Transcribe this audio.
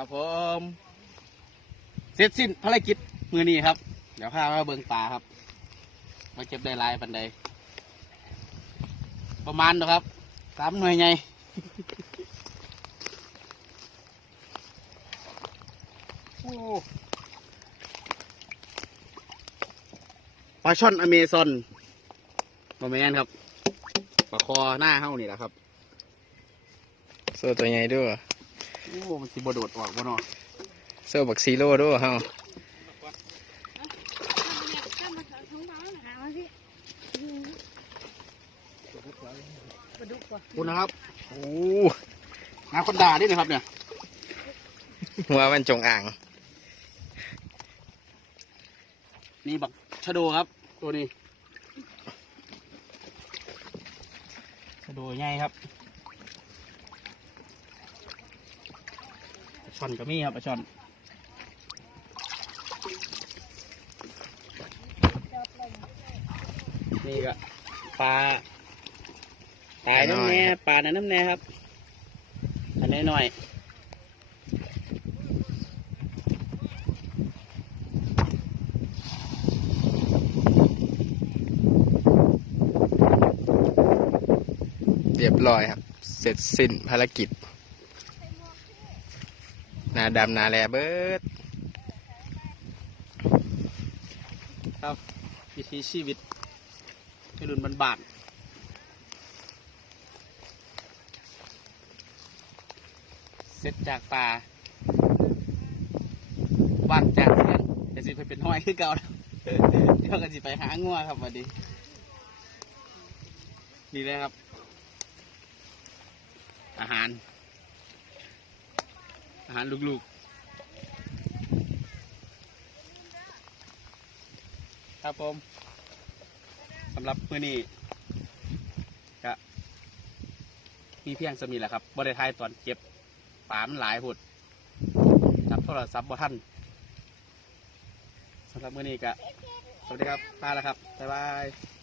ครับผมเสร็จสิ้นภารกิจมือนี้ครับ เดี๋ยวข้ามาเบิ่งปลาครับ มาเก็บได้ลายปันใดประมาณนะครับสามหน่วยไงโอ้ปลาช่อนอเมซอนบอแมนครับปลาคอหน้าเฮ้านี่แหละครับโซ่ตัวใหญ่ด้วย โอ้มันสิบโดดออกบ่เนาะโซ่บักซีโร่ด้วยเฮาข้ามมาถท้องน้ำหามาสิปลาดุกว่ะคุณนะครับ โอ้งานคนด่าด้วยนะครับเนี่ยหัวมันจงอ่าง นี่บักชะโดครับ ตัวนี้ชะโดใหญ่ครับปลา ช่อนก็มีครับปลาช่อนนี่ก็ปลาตายน้ำแน่ปลาในน้ำแน่ครับ อันนี้หน่อยเรียบร้อยครับ เสร็จสิ้นภารกิจห นาดำนาแลเบิดวิถีชีวิตให้รุ่นบานเสร็จจากป่าว่างจากเสียนแต่สิไปเป็นห้อยคือเก่าแล้วเดี๋ยวกันสิไปหางัวครับวันนี้นี่เลยครับ อาหาราหารลูกๆ ครับผมสำหรับมื้อนี้ก็มีเพียงสมีแหละครับบริทายตอนเก็บปลามันหลายหุดจับโทรศัพท์บ่ทันสำหรับมื้อนี้ก็สวัสดีครับลาแล้วครับ บ๊ายบาย